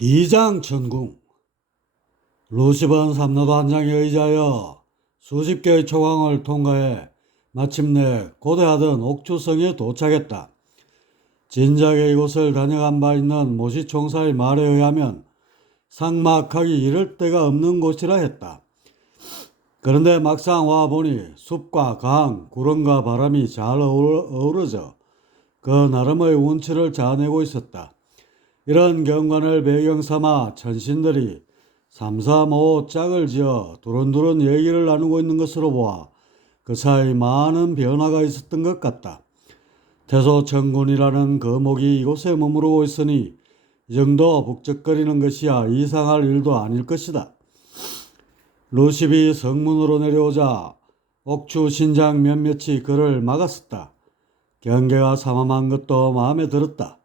비장천궁. 루시번 삼로도 한 장에 의지하여 수십 개의 초강을 통과해 마침내 고대하던 옥추성에 도착했다. 진작에 이곳을 다녀간 바 있는 모시총사의 말에 의하면 상막하기 이를 데가 없는 곳이라 했다. 그런데 막상 와보니 숲과 강, 구름과 바람이 잘 어우러져 그 나름의 운치를 자아내고 있었다. 이런 경관을 배경 삼아 천신들이 삼삼오오 짝을 지어 두런두런 얘기를 나누고 있는 것으로 보아 그 사이 많은 변화가 있었던 것 같다. 태소천군이라는 거목이 이곳에 머무르고 있으니 이 정도 북적거리는 것이야 이상할 일도 아닐 것이다. 루시비 성문으로 내려오자 옥추 신장 몇몇이 그를 막았었다. 경계가 삼엄한 것도 마음에 들었다.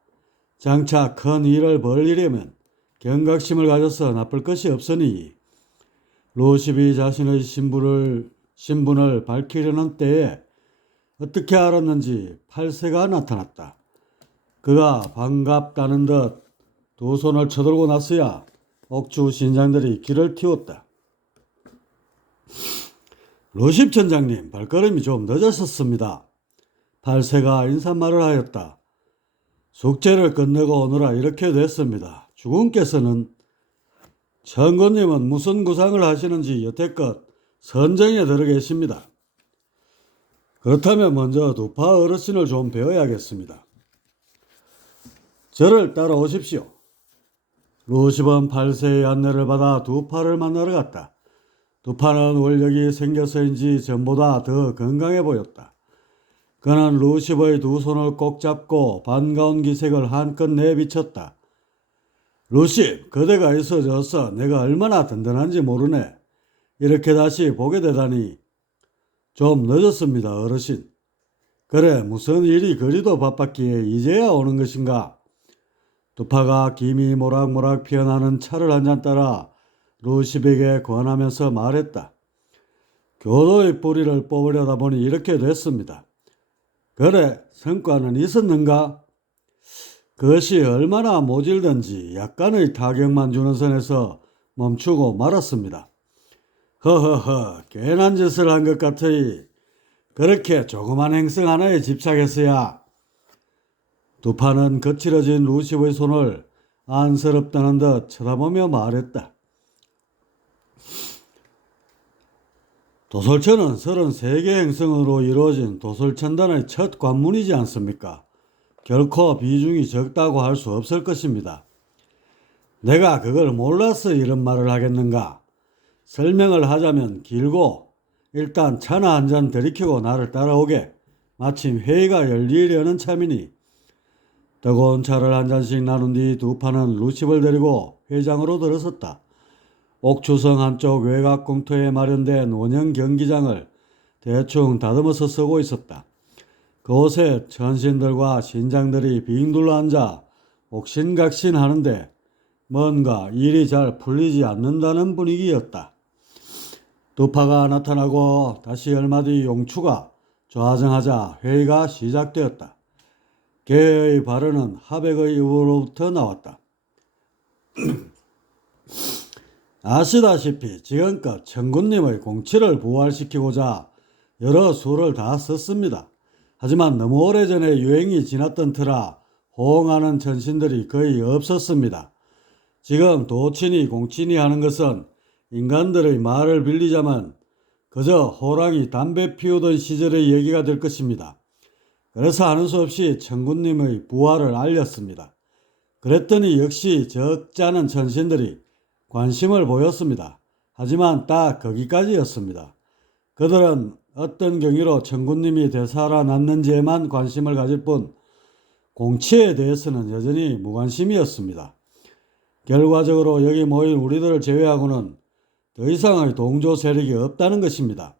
장차 큰 일을 벌이려면 경각심을 가져서 나쁠 것이 없으니 루시비 자신의 신분을 밝히려는 때에 어떻게 알았는지 팔세가 나타났다. 그가 반갑다는 듯 두 손을 쳐들고 나서야 옥추 신장들이 길을 틔웠다. 루십 천장님, 발걸음이 좀 늦으셨습니다. 팔세가 인사말을 하였다. 숙제를 끝내고 오느라 이렇게 됐습니다. 주군께서는 천군님은 무슨 구상을 하시는지 여태껏 선정에 들어 계십니다. 그렇다면 먼저 두파 어르신을 좀 배워야겠습니다. 저를 따라오십시오. 루시번 8세의 안내를 받아 두파를 만나러 갔다. 두파는 원력이 생겨서인지 전보다 더 건강해 보였다. 그는 루시버의 두 손을 꼭 잡고 반가운 기색을 한껏 내비쳤다. 루시, 그대가 있어져서 내가 얼마나 든든한지 모르네. 이렇게 다시 보게 되다니 좀 늦었습니다, 어르신. 그래, 무슨 일이 그리도 바빴기에 이제야 오는 것인가? 두파가 김이 모락모락 피어나는 차를 한 잔 따라 루시백에 권하면서 말했다. 교도의 뿌리를 뽑으려다 보니 이렇게 됐습니다. 그래, 성과는 있었는가? 그것이 얼마나 모질든지 약간의 타격만 주는 선에서 멈추고 말았습니다. 허허허, 괜한 짓을 한 것 같으니 그렇게 조그만 행성 하나에 집착했어야. 두파는 거칠어진 루시브의 손을 안쓰럽다는 듯 쳐다보며 말했다. 도솔천은 33개 행성으로 이루어진 도솔천단의 첫 관문이지 않습니까? 결코 비중이 적다고 할 수 없을 것입니다. 내가 그걸 몰라서 이런 말을 하겠는가? 설명을 하자면 길고 일단 차나 한 잔 들이키고 나를 따라오게. 마침 회의가 열리려는 참이니. 뜨거운 차를 한 잔씩 나눈 뒤 두파는 루시브를 데리고 회장으로 들어섰다. 옥추성 한쪽 외곽 공터에 마련된 원형 경기장을 대충 다듬어서 쓰고 있었다. 그곳에 천신들과 신장들이 빙 둘러 앉아 옥신각신 하는데 뭔가 일이 잘 풀리지 않는다는 분위기였다. 두파가 나타나고 다시 얼마 뒤 용추가 좌정하자 회의가 시작되었다. 개의 발언은 하백의 입으로부터 나왔다. 아시다시피 지금껏 천군님의 공치를 부활시키고자 여러 수를 다 썼습니다. 하지만 너무 오래전에 유행이 지났던 터라 호응하는 천신들이 거의 없었습니다. 지금 도친이 공친이 하는 것은 인간들의 말을 빌리자면 그저 호랑이 담배 피우던 시절의 얘기가 될 것입니다. 그래서 하는 수 없이 천군님의 부활을 알렸습니다. 그랬더니 역시 적잖은 천신들이 관심을 보였습니다. 하지만 딱 거기까지였습니다. 그들은 어떤 경위로 천군님이 되살아났는지에만 관심을 가질 뿐 공치에 대해서는 여전히 무관심이었습니다. 결과적으로 여기 모인 우리들을 제외하고는 더 이상의 동조 세력이 없다는 것입니다.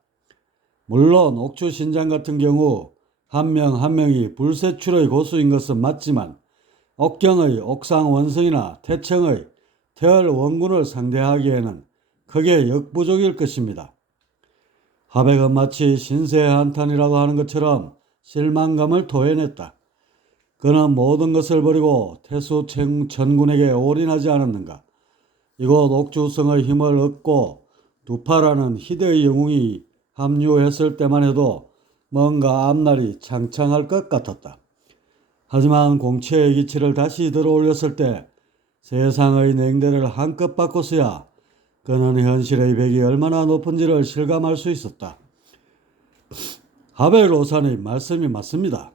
물론 옥추 신장 같은 경우 한 명 한 명이 불세출의 고수인 것은 맞지만 옥경의 옥상 원성이나 태청의 태열 원군을 상대하기에는 크게 역부족일 것입니다. 하백은 마치 신세 한탄이라고 하는 것처럼 실망감을 토해냈다. 그는 모든 것을 버리고 태수 천군에게 올인하지 않았는가? 이곳 옥주성의 힘을 얻고 두파라는 희대의 영웅이 합류했을 때만 해도 뭔가 앞날이 창창할 것 같았다. 하지만 공치의 기치를 다시 들어올렸을 때 세상의 냉대를 한껏 바꿔서야 그는 현실의 벽이 얼마나 높은지를 실감할 수 있었다. 하벨 로사님 말씀이 맞습니다.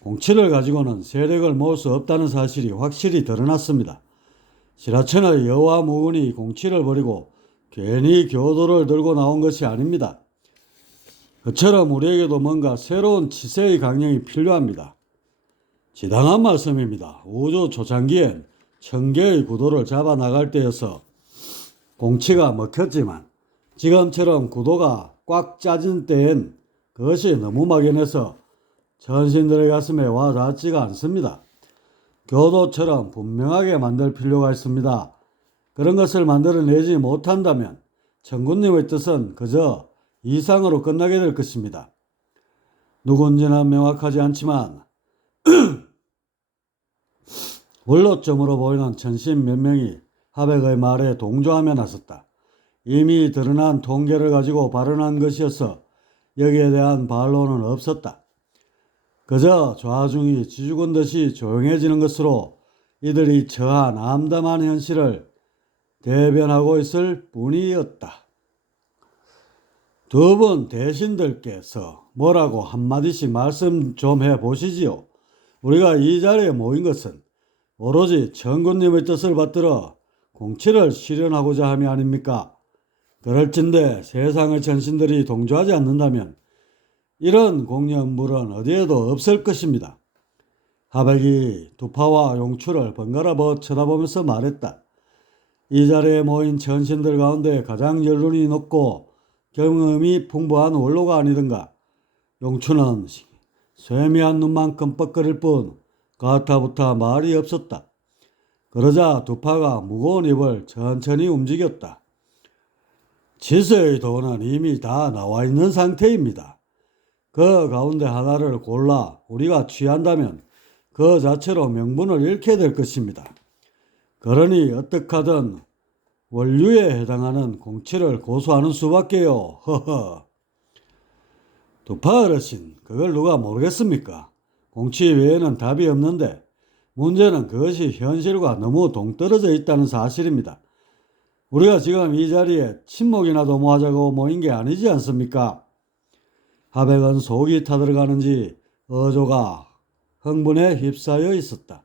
공치를 가지고는 세력을 모을 수 없다는 사실이 확실히 드러났습니다. 시라천의 여와 무군이 공치를 버리고 괜히 교도를 들고 나온 것이 아닙니다. 그처럼 우리에게도 뭔가 새로운 치세의 강령이 필요합니다. 지당한 말씀입니다. 우주 초창기엔 천개의 구도를 잡아 나갈 때여서 공치가 먹혔지만 지금처럼 구도가 꽉 짜진 때엔 그것이 너무 막연해서 전신들의 가슴에 와 닿지가 않습니다. 교도처럼 분명하게 만들 필요가 있습니다. 그런 것을 만들어내지 못한다면 천군님의 뜻은 그저 이상으로 끝나게 될 것입니다. 누군지는 명확하지 않지만 원로점으로 보이는 천신 몇 명이 하백의 말에 동조하며 나섰다. 이미 드러난 통계를 가지고 발언한 것이어서 여기에 대한 반론은 없었다. 그저 좌중이 쥐죽은 듯이 조용해지는 것으로 이들이 처한 암담한 현실을 대변하고 있을 뿐이었다. 두 분 대신들께서 뭐라고 한마디씩 말씀 좀 해보시지요. 우리가 이 자리에 모인 것은 오로지 천군님의 뜻을 받들어 공치를 실현하고자 함이 아닙니까? 그럴진데 세상의 전신들이 동조하지 않는다면 이런 공연물은 어디에도 없을 것입니다. 하백이 두파와 용추를 번갈아 쳐다보면서 말했다. 이 자리에 모인 전신들 가운데 가장 연륜이 높고 경험이 풍부한 원로가 아니든가. 용추는 쇠미한 눈만 끔뻑거릴 뿐 가타부타 말이 없었다. 그러자 두파가 무거운 입을 천천히 움직였다. 지서의 도는 이미 다 나와 있는 상태입니다. 그 가운데 하나를 골라 우리가 취한다면 그 자체로 명분을 잃게 될 것입니다. 그러니 어떡하든 원류에 해당하는 공치를 고수하는 수밖에요. 허허. 두파 어르신, 그걸 누가 모르겠습니까? 공치 외에는 답이 없는데 문제는 그것이 현실과 너무 동떨어져 있다는 사실입니다. 우리가 지금 이 자리에 친목이나 도모하자고 모인 게 아니지 않습니까? 하백은 속이 타들어가는지 어조가 흥분에 휩싸여 있었다.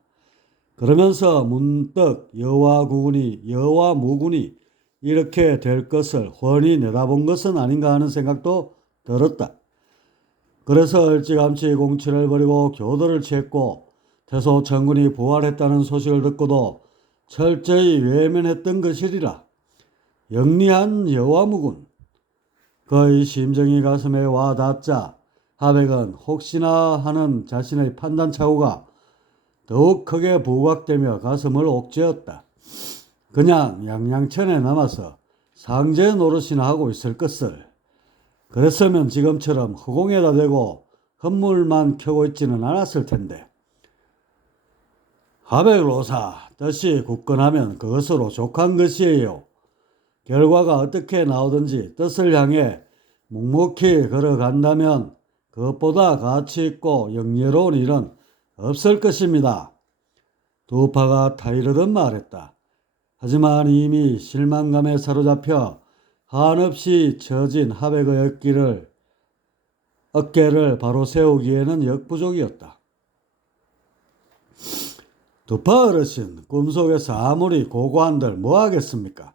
그러면서 문득 여와 무군이 이렇게 될 것을 훤히 내다본 것은 아닌가 하는 생각도 들었다. 그래서 일찌감치 공치를 버리고 교도를 취했고 태소 천군이 부활했다는 소식을 듣고도 철저히 외면했던 것이리라. 영리한 여와무군. 그의 심정이 가슴에 와 닿자 하백은 혹시나 하는 자신의 판단착오가 더욱 크게 부각되며 가슴을 옥죄었다. 그냥 양양천에 남아서 상제 노릇이나 하고 있을 것을. 그랬으면 지금처럼 허공에다 대고 헛물만 켜고 있지는 않았을 텐데. 하백로사, 뜻이 굳건하면 그것으로 족한 것이에요. 결과가 어떻게 나오든지 뜻을 향해 묵묵히 걸어간다면 그것보다 가치 있고 영예로운 일은 없을 것입니다. 두파가 타이르듯 말했다. 하지만 이미 실망감에 사로잡혀 한없이 처진 하백의 어깨를 바로 세우기에는 역부족이었다. 두파 어르신, 꿈속에서 아무리 고고한들 뭐하겠습니까?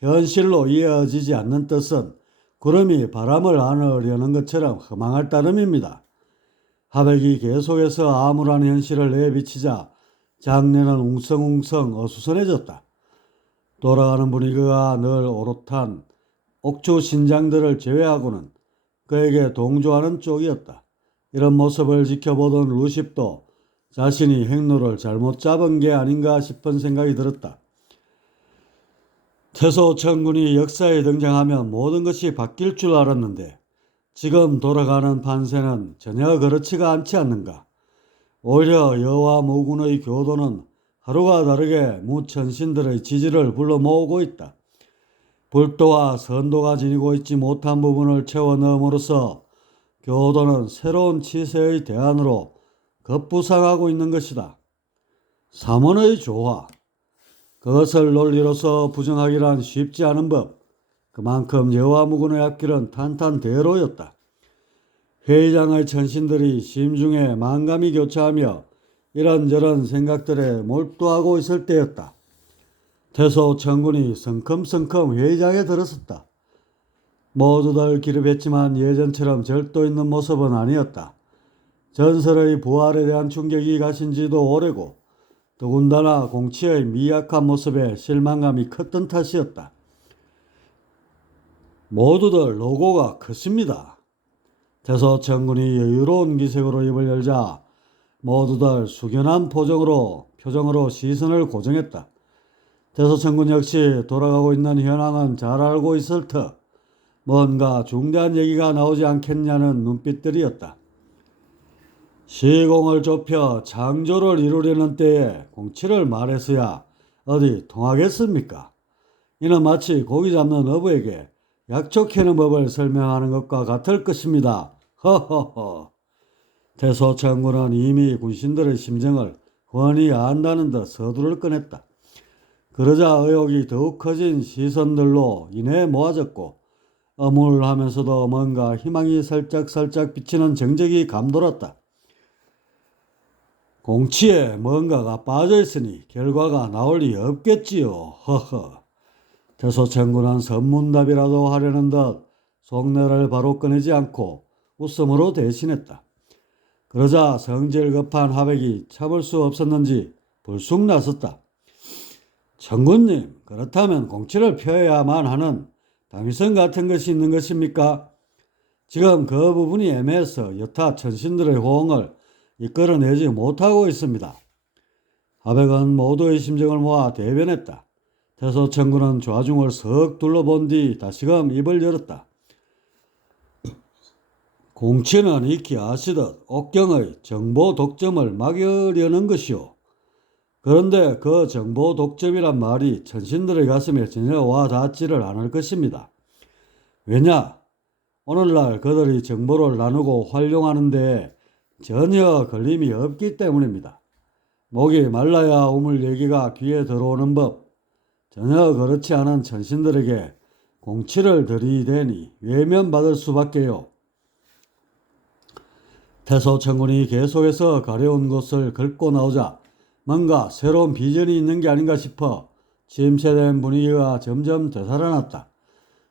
현실로 이어지지 않는 뜻은 구름이 바람을 안으려는 것처럼 허망할 따름입니다. 하백이 계속해서 암울한 현실을 내비치자 장내는 웅성웅성 어수선해졌다. 돌아가는 분위기가 늘 오롯한 옥주 신장들을 제외하고는 그에게 동조하는 쪽이었다. 이런 모습을 지켜보던 루십도 자신이 행로를 잘못 잡은 게 아닌가 싶은 생각이 들었다. 태소 천군이 역사에 등장하면 모든 것이 바뀔 줄 알았는데 지금 돌아가는 판세는 전혀 그렇지가 않지 않는가. 오히려 여와 모군의 교도는 하루가 다르게 무천신들의 지지를 불러 모으고 있다. 불도와 선도가 지니고 있지 못한 부분을 채워 넣음으로써 교도는 새로운 치세의 대안으로 급부상하고 있는 것이다. 삼원의 조화. 그것을 논리로서 부정하기란 쉽지 않은 법. 그만큼 여와무군의 앞길은 탄탄대로였다. 회의장의 천신들이 심중에 만감이 교차하며 이런저런 생각들에 몰두하고 있을 때였다. 태소 천군이 성큼성큼 회의장에 들어섰다. 모두들 기립했지만 예전처럼 절도 있는 모습은 아니었다. 전설의 부활에 대한 충격이 가신 지도 오래고 더군다나 공치의 미약한 모습에 실망감이 컸던 탓이었다. 모두들 노고가 크십니다. 태소 천군이 여유로운 기색으로 입을 열자 모두들 숙연한 표정으로 시선을 고정했다. 태소 천군 역시 돌아가고 있는 현황은 잘 알고 있을 터 뭔가 중대한 얘기가 나오지 않겠냐는 눈빛들이었다. 시공을 좁혀 창조를 이루려는 때에 공치를 말해서야 어디 통하겠습니까? 이는 마치 고기 잡는 어부에게 약초 캐는 법을 설명하는 것과 같을 것입니다. 허허허. 태소 천군은 이미 군신들의 심정을 훤히 안다는 듯 서두를 꺼냈다. 그러자 의혹이 더욱 커진 시선들로 인해 모아졌고 어물하면서도 뭔가 희망이 살짝살짝 비치는 정적이 감돌았다. 공치에 뭔가가 빠져있으니 결과가 나올 리 없겠지요. 허허. 태소 천군은 선문답이라도 하려는 듯 속내를 바로 꺼내지 않고 웃음으로 대신했다. 그러자 성질 급한 하백이 참을 수 없었는지 불쑥 나섰다. 천군님, 그렇다면 공치를 펴야만 하는 당위성 같은 것이 있는 것입니까? 지금 그 부분이 애매해서 여타 천신들의 호응을 이끌어내지 못하고 있습니다. 하백은 모두의 심정을 모아 대변했다. 태소 천군은 좌중을 석 둘러본 뒤 다시금 입을 열었다. 공치는 익히 아시듯 옥경의 정보 독점을 막으려는 것이오. 그런데 그 정보 독점이란 말이 천신들의 가슴에 전혀 와 닿지를 않을 것입니다. 왜냐? 오늘날 그들이 정보를 나누고 활용하는 데 전혀 걸림이 없기 때문입니다. 목이 말라야 우물 얘기가 귀에 들어오는 법. 전혀 그렇지 않은 천신들에게 공치를 들이대니 외면받을 수밖에요. 태소 천군이 계속해서 가려운 곳을 긁고 나오자 뭔가 새로운 비전이 있는 게 아닌가 싶어 침체된 분위기가 점점 되살아났다.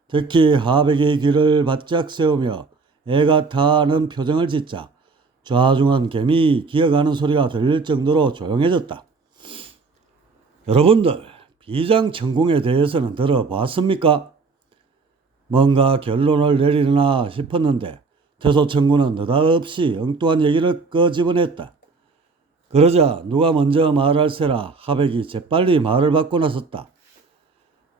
특히 하백의 귀를 바짝 세우며 애가 타는 표정을 짓자 좌중한 개미 기어가는 소리가 들릴 정도로 조용해졌다. 여러분들, 비장천궁에 대해서는 들어봤습니까? 뭔가 결론을 내리려나 싶었는데 태소 천군은 느닷없이 엉뚱한 얘기를 꺼집어냈다. 그러자 누가 먼저 말할세라 하백이 재빨리 말을 받고 나섰다.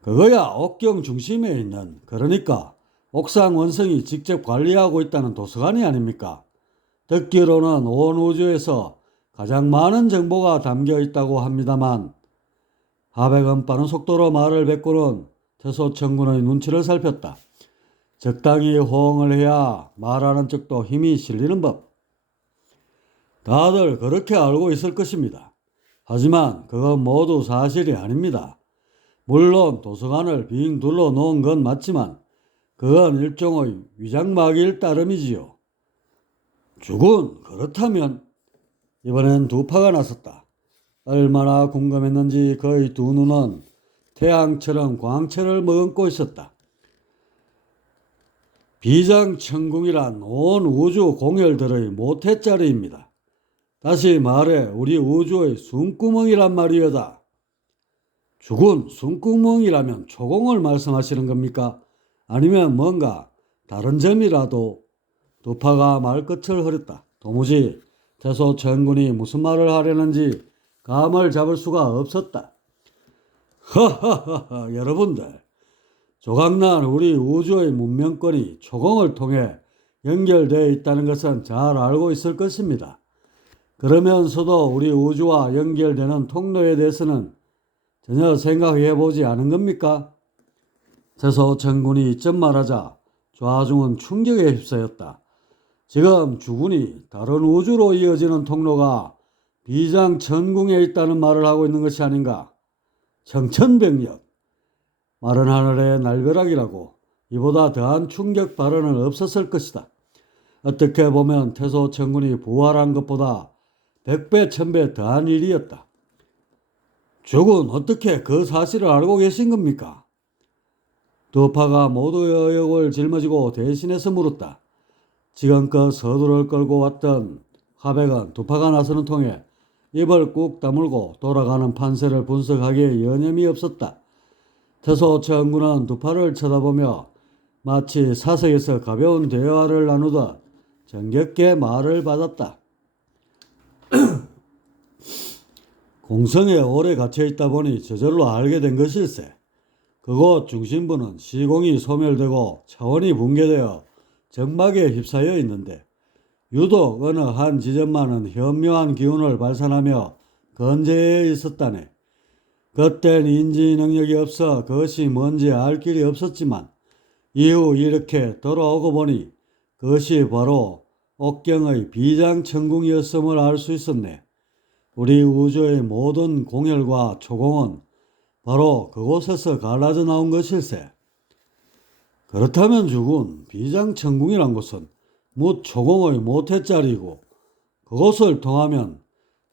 그거야 옥경 중심에 있는, 그러니까 옥상 원성이 직접 관리하고 있다는 도서관이 아닙니까? 듣기로는 온 우주에서 가장 많은 정보가 담겨 있다고 합니다만. 하백은 빠른 속도로 말을 뱉고는 태소 천군의 눈치를 살폈다. 적당히 호응을 해야 말하는 쪽도 힘이 실리는 법. 다들 그렇게 알고 있을 것입니다. 하지만 그건 모두 사실이 아닙니다. 물론 도서관을 빙 둘러 놓은 건 맞지만 그건 일종의 위장막일 따름이지요. 주군, 그렇다면? 이번엔 두 파가 나섰다. 얼마나 궁금했는지 그의 두 눈은 태양처럼 광채를 머금고 있었다. 비장천궁이란 온 우주 공열들의 모태자리입니다. 다시 말해 우리 우주의 숨구멍이란 말이여다. 주군, 숨구멍이라면 초공을 말씀하시는 겁니까? 아니면 뭔가 다른 점이라도? 두 파가 말끝을 흐렸다. 도무지 태소 천군이 무슨 말을 하려는지 감을 잡을 수가 없었다. 허허허허, 여러분들, 조각난 우리 우주의 문명권이 초공을 통해 연결되어 있다는 것은 잘 알고 있을 것입니다. 그러면서도 우리 우주와 연결되는 통로에 대해서는 전혀 생각해 보지 않은 겁니까? 태소 천군이 이쯤 말하자 좌중은 충격에 휩싸였다. 지금 주군이 다른 우주로 이어지는 통로가 비장천궁에 있다는 말을 하고 있는 것이 아닌가? 청천벽력, 마른 하늘의 날벼락이라고 이보다 더한 충격 발언은 없었을 것이다. 어떻게 보면 태소 천군이 부활한 것보다 100배, 1000배 더한 일이었다. 주군, 어떻게 그 사실을 알고 계신 겁니까? 두 파가 모두 의욕을 짊어지고 대신해서 물었다. 지금껏 서두를 끌고 왔던 하백은 두 파가 나서는 통에 입을 꾹 다물고 돌아가는 판세를 분석하기에 여념이 없었다. 태소 천군은 두 파를 쳐다보며 마치 사석에서 가벼운 대화를 나누듯 정겹게 말을 받았다. 공성에 오래 갇혀있다 보니 저절로 알게 된 것일세. 그곳 중심부는 시공이 소멸되고 차원이 붕괴되어 정막에 휩싸여 있는데 유독 어느 한 지점만은 현묘한 기운을 발산하며 건재해 있었다네. 그땐 인지 능력이 없어 그것이 뭔지 알 길이 없었지만 이후 이렇게 돌아오고 보니 그것이 바로 옥경의 비장천궁이었음을 알 수 있었네. 우리 우주의 모든 공혈과 초공은 바로 그곳에서 갈라져 나온 것일세. 그렇다면 주군, 비장천궁이란 곳은 무초공의 모태자리이고 그곳을 통하면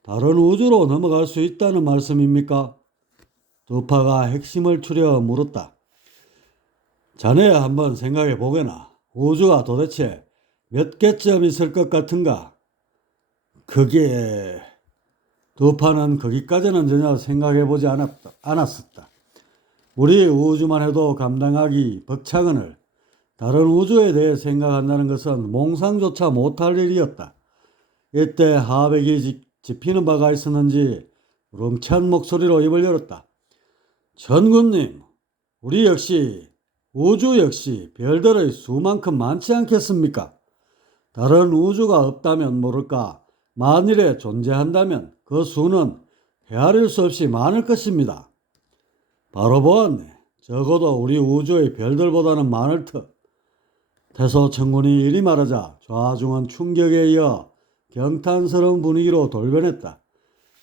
다른 우주로 넘어갈 수 있다는 말씀입니까? 두 파가 핵심을 추려 물었다. 자네 한번 생각해 보게나. 우주가 도대체 몇 개쯤 있을 것 같은가? 그게... 두 파는 거기까지는 전혀 생각해 보지 않았었다. 우리 우주만 해도 감당하기 벅차거늘 다른 우주에 대해 생각한다는 것은 몽상조차 못할 일이었다. 이때 하백이 짚히는 바가 있었는지 우렁찬 목소리로 입을 열었다. 전군님, 우리 역시 우주 역시 별들의 수만큼 많지 않겠습니까? 다른 우주가 없다면 모를까 만일에 존재한다면 그 수는 헤아릴 수 없이 많을 것입니다. 바로 보았네. 적어도 우리 우주의 별들보다는 많을 터. 태소 천군이 이리 말하자 좌중은 충격에 이어 경탄스러운 분위기로 돌변했다.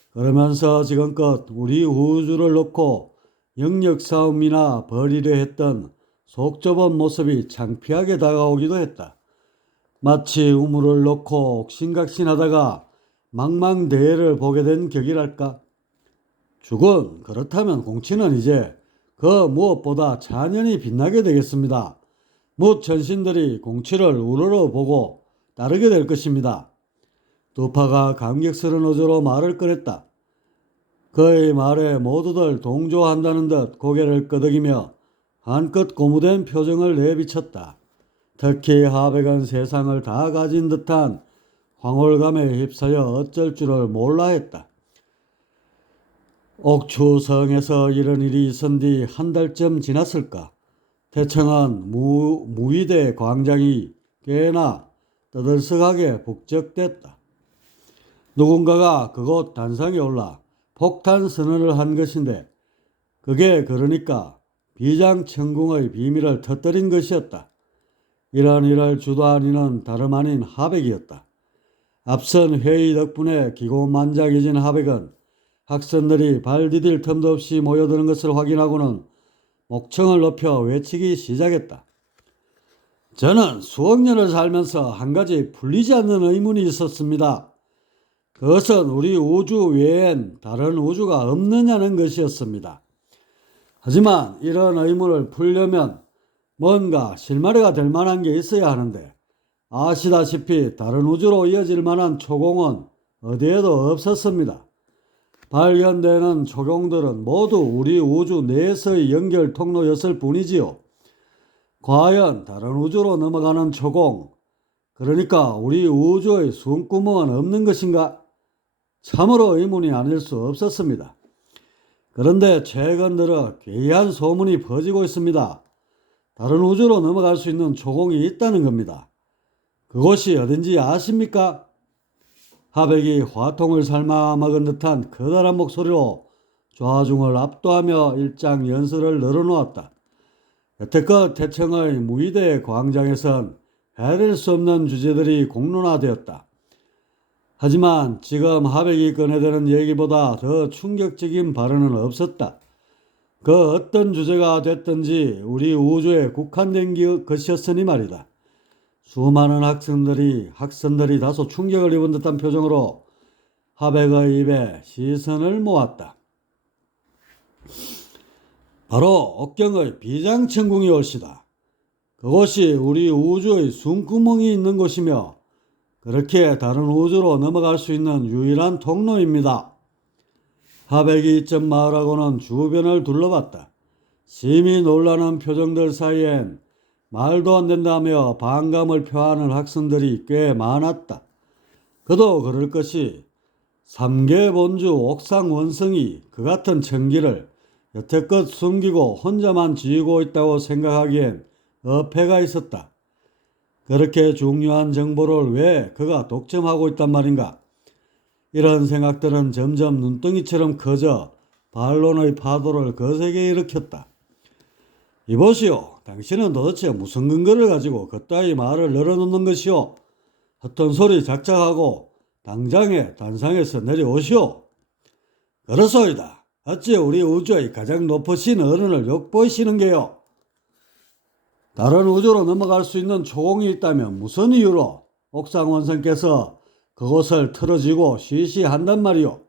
그러면서 지금껏 우리 우주를 놓고 영역 싸움이나 벌이려 했던 속 좁은 모습이 창피하게 다가오기도 했다. 마치 우물을 놓고 옥신각신하다가 망망대해를 보게 된 격이랄까. 주군, 그렇다면 공치는 이제 그 무엇보다 찬연히 빛나게 되겠습니다. 무천신들이 공치를 우러러보고 따르게 될 것입니다. 두 파가 감격스러운 어조로 말을 꺼냈다. 그의 말에 모두들 동조한다는 듯 고개를 끄덕이며 한껏 고무된 표정을 내비쳤다. 특히 하백은 세상을 다 가진 듯한 황홀감에 휩싸여 어쩔 줄을 몰라 했다. 옥추성에서 이런 일이 있은 뒤 한 달쯤 지났을까. 대청은 무위대 광장이 꽤나 떠들썩하게 북적댔다. 누군가가 그곳 단상에 올라 폭탄 선언을 한 것인데 그게 그러니까 비장천궁의 비밀을 터뜨린 것이었다. 이런 일을 주도한 이는 다름 아닌 하백이었다. 앞선 회의 덕분에 기고만장해진 하백은 학생들이 발 디딜 틈도 없이 모여드는 것을 확인하고는 목청을 높여 외치기 시작했다. 저는 수억 년을 살면서 한 가지 풀리지 않는 의문이 있었습니다. 그것은 우리 우주 외엔 다른 우주가 없느냐는 것이었습니다. 하지만 이런 의문을 풀려면 뭔가 실마리가 될 만한 게 있어야 하는데 아시다시피 다른 우주로 이어질 만한 초공은 어디에도 없었습니다. 발견되는 초공들은 모두 우리 우주 내에서의 연결 통로였을 뿐이지요. 과연 다른 우주로 넘어가는 초공, 그러니까 우리 우주의 숨구멍은 없는 것인가? 참으로 의문이 아닐 수 없었습니다. 그런데 최근 들어 괴이한 소문이 퍼지고 있습니다. 다른 우주로 넘어갈 수 있는 초공이 있다는 겁니다. 그곳이 어딘지 아십니까? 하백이 화통을 삶아 먹은 듯한 커다란 목소리로 좌중을 압도하며 일장 연설을 늘어놓았다. 여태껏 태청의 무의대 광장에선 해낼 수 없는 주제들이 공론화되었다. 하지만 지금 하백이 꺼내드는 얘기보다 더 충격적인 발언은 없었다. 그 어떤 주제가 됐든지 우리 우주에 국한된 것이었으니 말이다. 수많은 학생들이 다소 충격을 입은 듯한 표정으로 하백의 입에 시선을 모았다. 바로 억경의 비장천궁이 올시다. 그곳이 우리 우주의 숨구멍이 있는 곳이며 그렇게 다른 우주로 넘어갈 수 있는 유일한 통로입니다. 하백이 이쯤 말하고는 주변을 둘러봤다. 심히 놀라는 표정들 사이엔 말도 안 된다며 반감을 표하는 학생들이 꽤 많았다. 그도 그럴 것이 삼계 본주 옥상 원성이 그 같은 청기를 여태껏 숨기고 혼자만 지휘고 있다고 생각하기엔 어폐가 있었다. 그렇게 중요한 정보를 왜 그가 독점하고 있단 말인가? 이런 생각들은 점점 눈덩이처럼 커져 반론의 파도를 거세게 일으켰다. 이보시오. 당신은 도대체 무슨 근거를 가지고 그따위 말을 늘어놓는 것이오? 헛된 소리 작작하고 당장에 단상에서 내려오시오. 그렇소이다. 어찌 우리 우주의 가장 높으신 어른을 욕보이시는 게요? 다른 우주로 넘어갈 수 있는 초공이 있다면 무슨 이유로 옥상원성께서 그곳을 틀어지고 시시한단 말이오.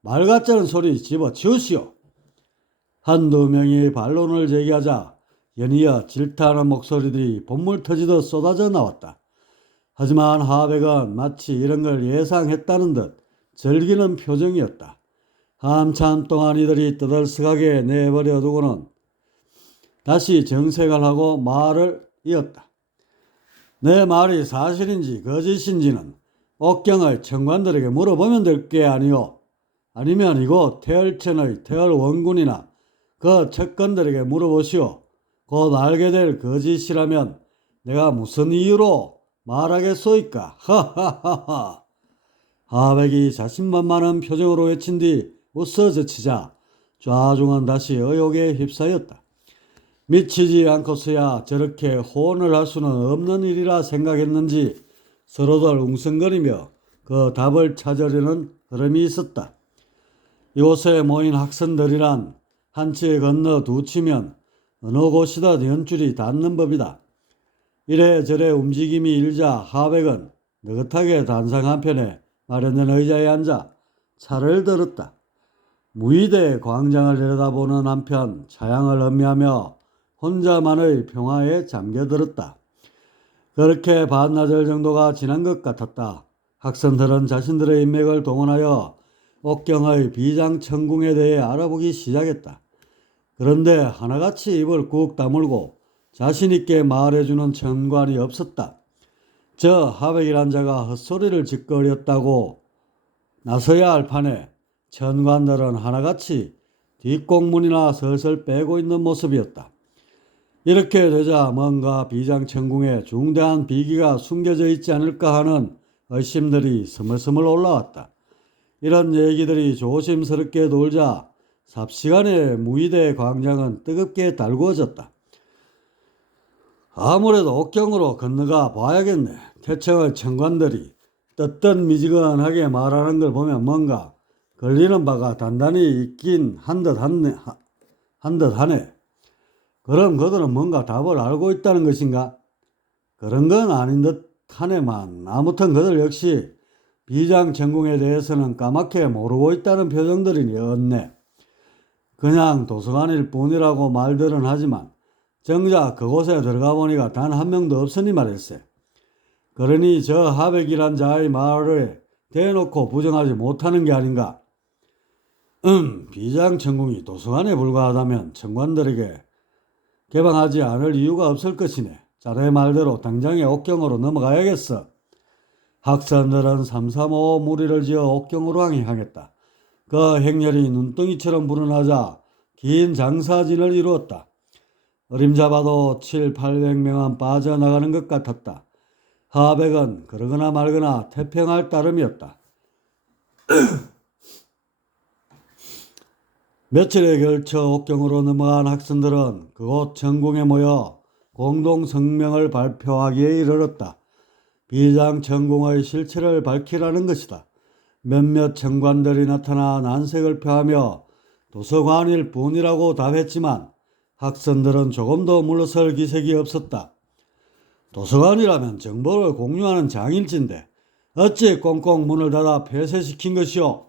말 같지 않은 소리 집어치우시오. 한두 명이 반론을 제기하자 연이어 질타하는 목소리들이 본물 터지듯 쏟아져 나왔다. 하지만 하백은 마치 이런 걸 예상했다는 듯 즐기는 표정이었다. 한참 동안 이들이 떠들썩하게 내버려 두고는 다시 정색을 하고 말을 이었다. 내 말이 사실인지 거짓인지는 옥경의 청관들에게 물어보면 될 게 아니오. 아니면 이곳 태열천의 태열원군이나 그 척건들에게 물어보시오. 곧 알게 될 거짓이라면 내가 무슨 이유로 말하겠소이까. 하하하하. 하백이 자신만만한 표정으로 외친 뒤 웃어젖히자 좌중은 다시 의욕에 휩싸였다. 미치지 않고서야 저렇게 호언을 할 수는 없는 일이라 생각했는지 서로들 웅성거리며 그 답을 찾으려는 흐름이 있었다. 이곳에 모인 학생들이란 한 치에 건너 두 치면 어느 곳이든 연줄이 닿는 법이다. 이래저래 움직임이 일자 하백은 느긋하게 단상 한편에 마련된 의자에 앉아 차를 들었다. 무의대 광장을 내려다보는 한편 차양을 음미하며 혼자만의 평화에 잠겨들었다. 그렇게 반나절 정도가 지난 것 같았다. 학생들은 자신들의 인맥을 동원하여 옥경의 비장천궁에 대해 알아보기 시작했다. 그런데 하나같이 입을 꾹 다물고 자신있게 말해주는 천관이 없었다. 저 하백이란 자가 헛소리를 짓거렸다고 나서야 할 판에 천관들은 하나같이 뒷공문이나 슬슬 빼고 있는 모습이었다. 이렇게 되자 뭔가 비장천궁에 중대한 비기가 숨겨져 있지 않을까 하는 의심들이 스물스물 올라왔다. 이런 얘기들이 조심스럽게 돌자 삽시간에 무의대 광장은 뜨겁게 달구어졌다. 아무래도 옥경으로 건너가 봐야겠네. 태청의 청관들이 뜨뜻미지근하게 말하는 걸 보면 뭔가 걸리는 바가 단단히 있긴 한 듯 하네. 그럼 그들은 뭔가 답을 알고 있다는 것인가? 그런 건 아닌 듯 하네만 아무튼 그들 역시 비장천궁에 대해서는 까맣게 모르고 있다는 표정들이 었네. 그냥 도서관일 뿐이라고 말들은 하지만 정작 그곳에 들어가 보니까 단 한 명도 없으니 말일세. 그러니 저 하백이란 자의 말을 대놓고 부정하지 못하는 게 아닌가. 비장천궁이 도서관에 불과하다면 청관들에게 개방하지 않을 이유가 없을 것이네. 자네 말대로 당장에 옥경으로 넘어가야겠어. 학생들은 삼삼오오 무리를 지어 옥경으로 향했다. 그 행렬이 눈덩이처럼 불어나자 긴 장사진을 이루었다. 어림잡아도 700~800명은 빠져나가는 것 같았다. 하백은 그러거나 말거나 태평할 따름이었다. 며칠에 걸쳐 옥경으로 넘어간 학생들은 그곳 전궁에 모여 공동 성명을 발표하기에 이르렀다. 비장 전궁의 실체를 밝히라는 것이다. 몇몇 청관들이 나타나 난색을 표하며 도서관일 뿐이라고 답했지만 학생들은 조금도 물러설 기색이 없었다. 도서관이라면 정보를 공유하는 장일지인데 어찌 꽁꽁 문을 닫아 폐쇄시킨 것이오?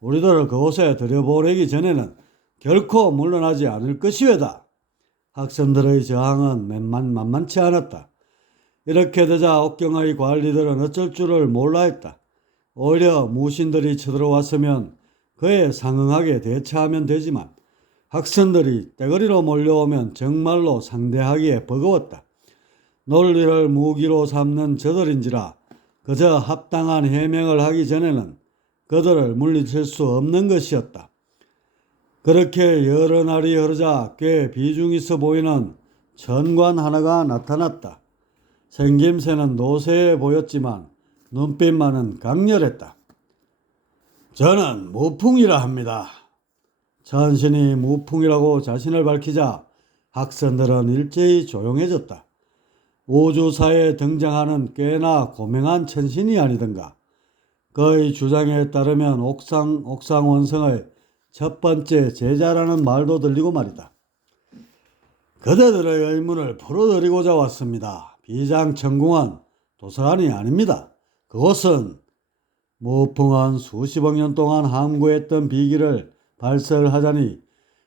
우리들을 그곳에 들여보내기 전에는 결코 물러나지 않을 것이외다. 학생들의 저항은 만만치 않았다. 이렇게 되자 옥경의 관리들은 어쩔 줄을 몰라 했다. 오히려 무신들이 쳐들어왔으면 그에 상응하게 대처하면 되지만 학생들이 떼거리로 몰려오면 정말로 상대하기에 버거웠다. 논리를 무기로 삼는 저들인지라 그저 합당한 해명을 하기 전에는 그들을 물리칠 수 없는 것이었다. 그렇게 여러 날이 흐르자 꽤 비중 있어 보이는 천관 하나가 나타났다. 생김새는 노쇠해 보였지만 눈빛만은 강렬했다. 저는 무풍이라 합니다. 천신이 무풍이라고 자신을 밝히자 학생들은 일제히 조용해졌다. 우주사에 등장하는 꽤나 고명한 천신이 아니던가. 그의 주장에 따르면 옥상원성의 첫 번째 제자라는 말도 들리고 말이다. 그대들의 의문을 풀어드리고자 왔습니다. 비장천궁은 도서관이 아닙니다. 그곳은 무풍은 수십억 년 동안 함구했던 비기를 발설하자니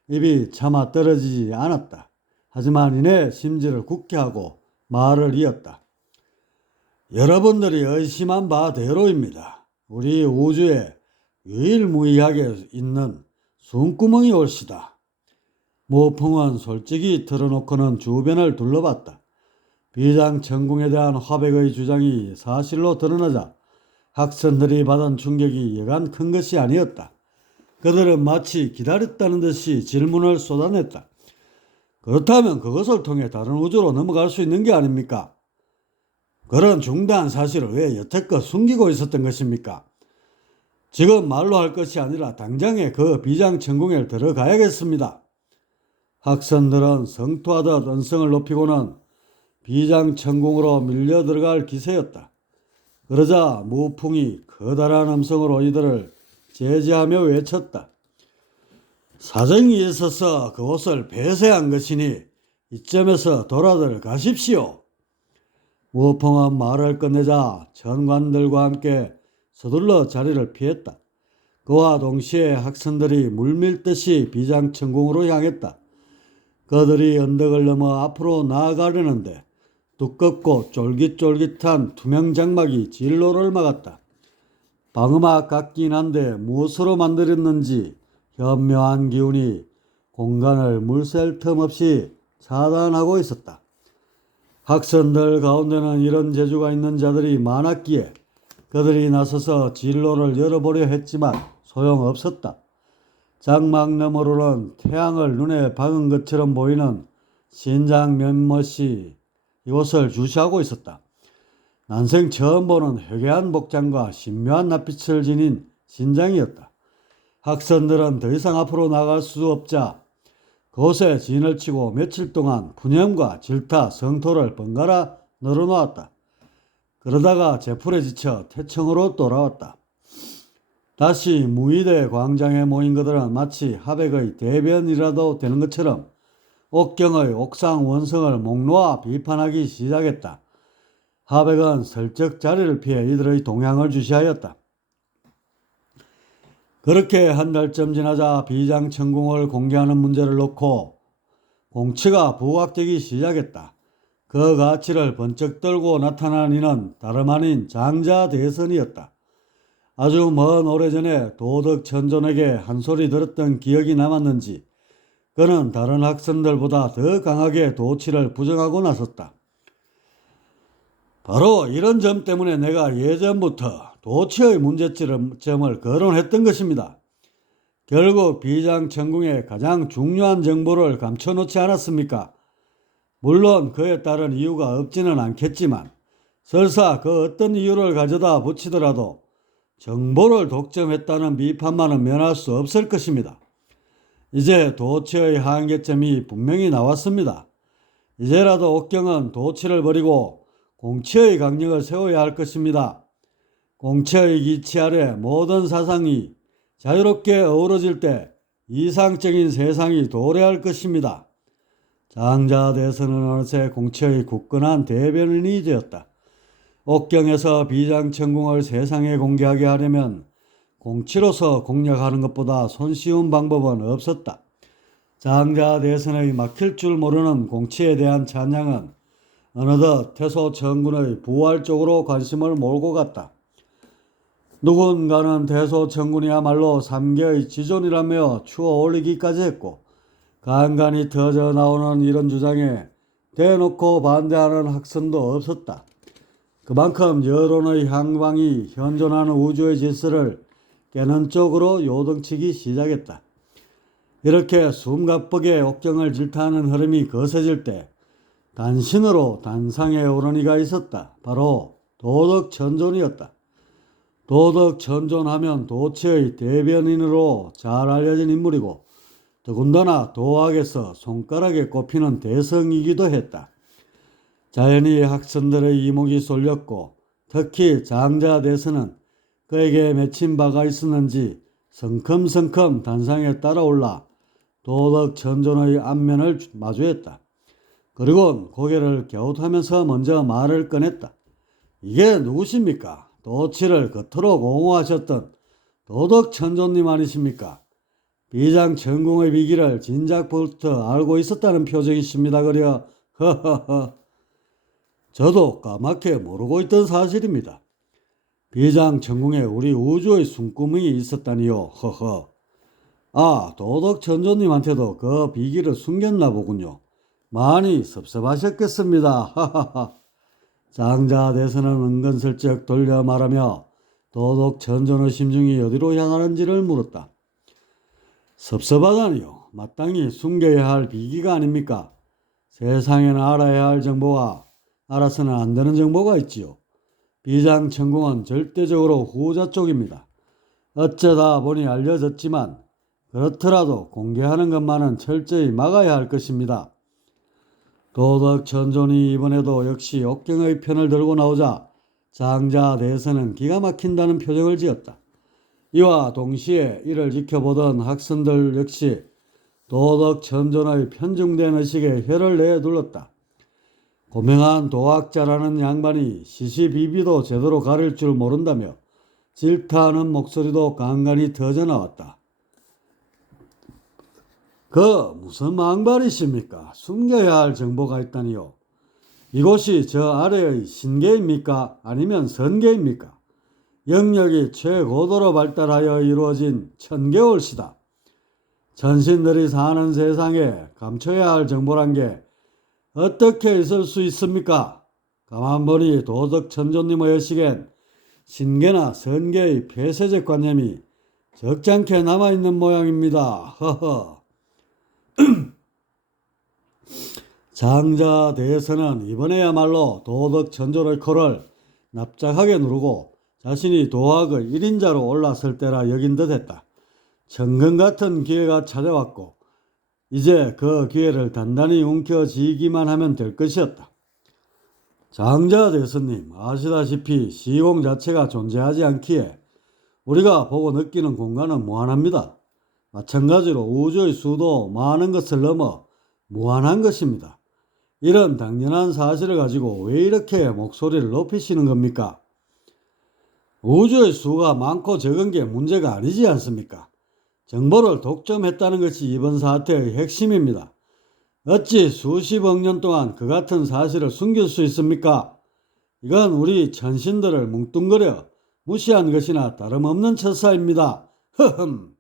입이 차마 떨어지지 않았다. 하지만 이내 심지를 굳게 하고 말을 이었다. 여러분들이 의심한 바대로입니다. 우리 우주에 유일무이하게 있는 숨구멍이 올시다. 무풍은 솔직히 털어놓고는 주변을 둘러봤다. 비장천궁에 대한 화백의 주장이 사실로 드러나자 학생들이 받은 충격이 여간 큰 것이 아니었다. 그들은 마치 기다렸다는 듯이 질문을 쏟아냈다. 그렇다면 그것을 통해 다른 우주로 넘어갈 수 있는 게 아닙니까? 그런 중대한 사실을 왜 여태껏 숨기고 있었던 것입니까? 지금 말로 할 것이 아니라 당장에 그 비장천궁에 들어가야겠습니다. 학생들은 성토하듯 언성을 높이고는 비장천궁으로 밀려 들어갈 기세였다. 그러자 무풍이 커다란 음성으로 이들을 제지하며 외쳤다. 사정이 있어서 그곳을 폐쇄한 것이니 이점에서 돌아들 가십시오. 무풍은 말을 끝내자 전관들과 함께 서둘러 자리를 피했다. 그와 동시에 학생들이 물밀듯이 비장천궁으로 향했다. 그들이 언덕을 넘어 앞으로 나아가려는데 두껍고 쫄깃쫄깃한 투명 장막이 진로를 막았다. 방음막 같긴 한데 무엇으로 만들었는지 현묘한 기운이 공간을 물샐 틈 없이 차단하고 있었다. 학생들 가운데는 이런 재주가 있는 자들이 많았기에 그들이 나서서 진로를 열어보려 했지만 소용없었다. 장막 너머로는 태양을 눈에 박은 것처럼 보이는 신장 몇몇이 이곳을 주시하고 있었다. 난생 처음 보는 회개한 복장과 신묘한 낯빛을 지닌 신장이었다. 학생들은 더 이상 앞으로 나갈 수 없자 그곳에 진을 치고 며칠 동안 푸념과 질타, 성토를 번갈아 늘어놓았다. 그러다가 제풀에 지쳐 태청으로 돌아왔다. 다시 무의대 광장에 모인 그들은 마치 하백의 대변이라도 되는 것처럼 옥경의 옥상 원성을 목 놓아 비판하기 시작했다. 하백은 슬쩍 자리를 피해 이들의 동향을 주시하였다. 그렇게 한 달쯤 지나자 비장천궁을 공개하는 문제를 놓고 공치가 부각되기 시작했다. 그 가치를 번쩍 들고 나타난 이는 다름 아닌 장자대선이었다. 아주 먼 오래전에 도덕천존에게 한 소리 들었던 기억이 남았는지 그는 다른 학생들보다 더 강하게 도치를 부정하고 나섰다. 바로 이런 점 때문에 내가 예전부터 도치의 문제점을 거론했던 것입니다. 결국 비장천궁의 가장 중요한 정보를 감춰놓지 않았습니까? 물론 그에 따른 이유가 없지는 않겠지만 설사 그 어떤 이유를 가져다 붙이더라도 정보를 독점했다는 비판만은 면할 수 없을 것입니다. 이제 도치의 한계점이 분명히 나왔습니다. 이제라도 옥경은 도치를 버리고 공치의 강령을 세워야 할 것입니다. 공치의 기치 아래 모든 사상이 자유롭게 어우러질 때 이상적인 세상이 도래할 것입니다. 장자대선은 어느새 공치의 굳건한 대변인이 되었다. 옥경에서 비장천궁을 세상에 공개하게 하려면 공치로서 공략하는 것보다 손쉬운 방법은 없었다. 장자대선의 막힐 줄 모르는 공치에 대한 찬양은 어느덧 태소 천군의 부활 쪽으로 관심을 몰고 갔다. 누군가는 태소 천군이야말로 삼계의 지존이라며 추어 올리기까지 했고, 간간히 터져 나오는 이런 주장에 대놓고 반대하는 학선도 없었다. 그만큼 여론의 향방이 현존하는 우주의 질서를 깨는 쪽으로 요동치기 시작했다. 이렇게 숨가쁘게 옥경을 질타하는 흐름이 거세질 때 단신으로 단상에 오른 이가 있었다. 바로 도덕천존이었다. 도덕천존하면 도치의 대변인으로 잘 알려진 인물이고 더군다나 도학에서 손가락에 꼽히는 대성이기도 했다. 자연히 학생들의 이목이 쏠렸고 특히 장자대선은 그에게 맺힌 바가 있었는지 성큼성큼 단상에 따라올라 도덕천존의 안면을 마주했다. 그리고 고개를 갸웃하면서 먼저 말을 꺼냈다. 이게 누구십니까? 도치를 겉으로 공호하셨던 도덕천존님 아니십니까? 비장천궁의 비기를 진작부터 알고 있었다는 표정이십니다. 그려 허허허. 저도 까맣게 모르고 있던 사실입니다. 비장천궁에 우리 우주의 숨구멍이 있었다니요. 허허. 아, 도덕천존님한테도 그 비기를 숨겼나 보군요. 많이 섭섭하셨겠습니다. 하하하. 장자대선은 은근슬쩍 돌려 말하며 도덕천존의 심중이 어디로 향하는지를 물었다. 섭섭하다니요. 마땅히 숨겨야 할 비기가 아닙니까? 세상에는 알아야 할 정보와 알아서는 안 되는 정보가 있지요. 비장천궁은 절대적으로 후자 쪽입니다. 어쩌다 보니 알려졌지만 그렇더라도 공개하는 것만은 철저히 막아야 할 것입니다. 도덕천존이 이번에도 역시 옥경의 편을 들고 나오자 장자대선은 기가 막힌다는 표정을 지었다. 이와 동시에 이를 지켜보던 학생들 역시 도덕천존의 편중된 의식에 혀를 내둘렀다. 고명한 도학자라는 양반이 시시비비도 제대로 가릴 줄 모른다며 질타하는 목소리도 간간히 터져나왔다. 그 무슨 망발이십니까? 숨겨야 할 정보가 있다니요. 이곳이 저 아래의 신계입니까? 아니면 선계입니까? 영역이 최고도로 발달하여 이루어진 천개월시다. 천신들이 사는 세상에 감춰야 할 정보란 게 어떻게 있을 수 있습니까? 가만 보니 도덕천존님의 의식엔 신계나 선계의 폐쇄적 관념이 적잖게 남아있는 모양입니다. 허허. 장자대선은 이번에야말로 도덕천존의 코를 납작하게 누르고 자신이 도학의 1인자로 올라설 때라 여긴 듯했다. 천금 같은 기회가 찾아왔고 이제 그 기회를 단단히 움켜쥐기만 하면 될 것이었다. 장자대선님, 아시다시피 시공 자체가 존재하지 않기에 우리가 보고 느끼는 공간은 무한합니다. 마찬가지로 우주의 수도 많은 것을 넘어 무한한 것입니다. 이런 당연한 사실을 가지고 왜 이렇게 목소리를 높이시는 겁니까? 우주의 수가 많고 적은 게 문제가 아니지 않습니까? 정보를 독점했다는 것이 이번 사태의 핵심입니다. 어찌 수십억 년 동안 그 같은 사실을 숨길 수 있습니까? 이건 우리 천신들을 뭉뚱그려 무시한 것이나 다름없는 처사입니다. 흐흠.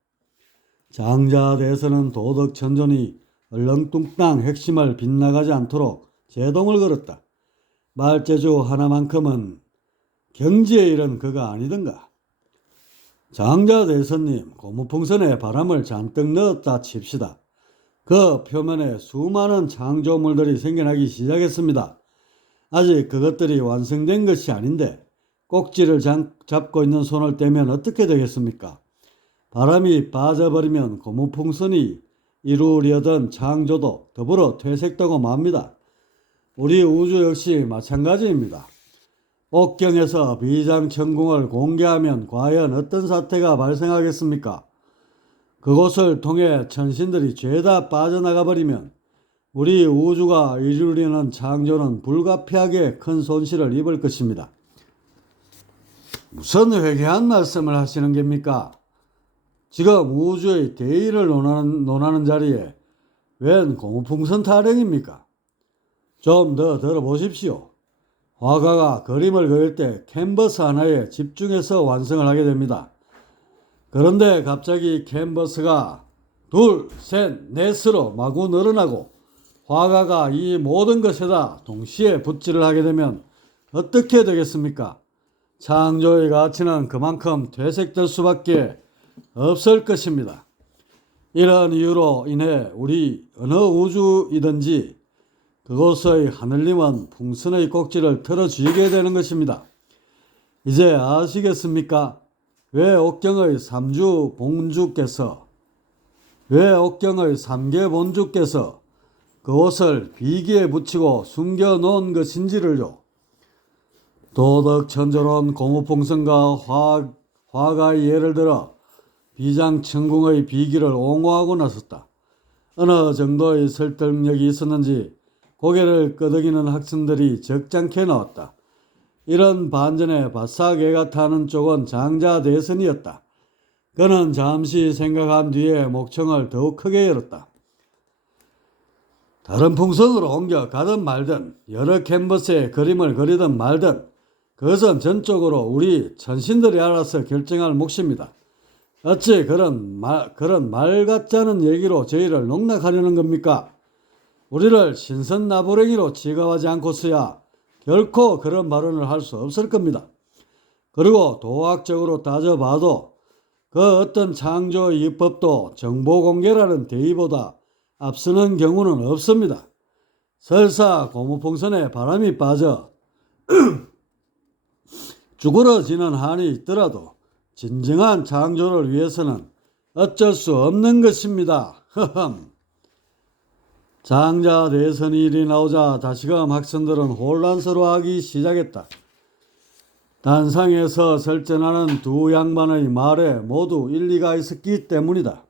장자대선은 도덕천존이 얼렁뚱땅 핵심을 빗나가지 않도록 제동을 걸었다. 말재주 하나만큼은 경지에 이른 그가 아니던가. 장자대선님, 고무풍선에 바람을 잔뜩 넣었다 칩시다. 그 표면에 수많은 창조물들이 생겨나기 시작했습니다. 아직 그것들이 완성된 것이 아닌데 꼭지를 잡고 있는 손을 떼면 어떻게 되겠습니까? 바람이 빠져버리면 고무풍선이 이루려던 창조도 더불어 퇴색되고 맙니다. 우리 우주 역시 마찬가지입니다. 옥경에서 비장천궁을 공개하면 과연 어떤 사태가 발생하겠습니까? 그곳을 통해 천신들이 죄다 빠져나가 버리면 우리 우주가 이루려는 창조는 불가피하게 큰 손실을 입을 것입니다. 무슨 회개한 말씀을 하시는 겁니까? 지금 우주의 대의를 논하는 자리에 웬 고무풍선 타령입니까? 좀 더 들어보십시오. 화가가 그림을 그릴 때 캔버스 하나에 집중해서 완성을 하게 됩니다. 그런데 갑자기 캔버스가 둘, 셋, 넷으로 마구 늘어나고 화가가 이 모든 것에다 동시에 붓질을 하게 되면 어떻게 되겠습니까? 창조의 가치는 그만큼 퇴색될 수밖에 없을 것입니다. 이런 이유로 인해 우리 어느 우주이든지 그곳의 하늘님은 풍선의 꼭지를 틀어주게 되는 것입니다. 이제 아시겠습니까? 왜 옥경의 삼계 본주께서 그것을 비기에 붙이고 숨겨놓은 것인지를요. 도덕천조로운 고무풍선과 화가의 예를 들어 비장천궁의 비기를 옹호하고 나섰다. 어느 정도의 설득력이 있었는지 고개를 끄덕이는 학생들이 적잖게 나왔다. 이런 반전에 바싹 애가 타는 쪽은 장자대선이었다. 그는 잠시 생각한 뒤에 목청을 더욱 크게 열었다. 다른 풍선으로 옮겨 가든 말든 여러 캔버스에 그림을 그리든 말든 그것은 전적으로 우리 천신들이 알아서 결정할 몫입니다. 어찌 그런 말 같지 않은 얘기로 저희를 농락하려는 겁니까? 우리를 신선나부랭이로 취급하지 않고서야 결코 그런 발언을 할 수 없을 겁니다. 그리고 도학적으로 따져봐도 그 어떤 창조 입법도 정보공개라는 대의보다 앞서는 경우는 없습니다. 설사 고무풍선에 바람이 빠져 쭈그러지는 한이 있더라도 진정한 창조를 위해서는 어쩔 수 없는 것입니다. 장자대선이 일이 나오자 다시금 학생들은 혼란스러워하기 시작했다. 단상에서 설전하는 두 양반의 말에 모두 일리가 있었기 때문이다.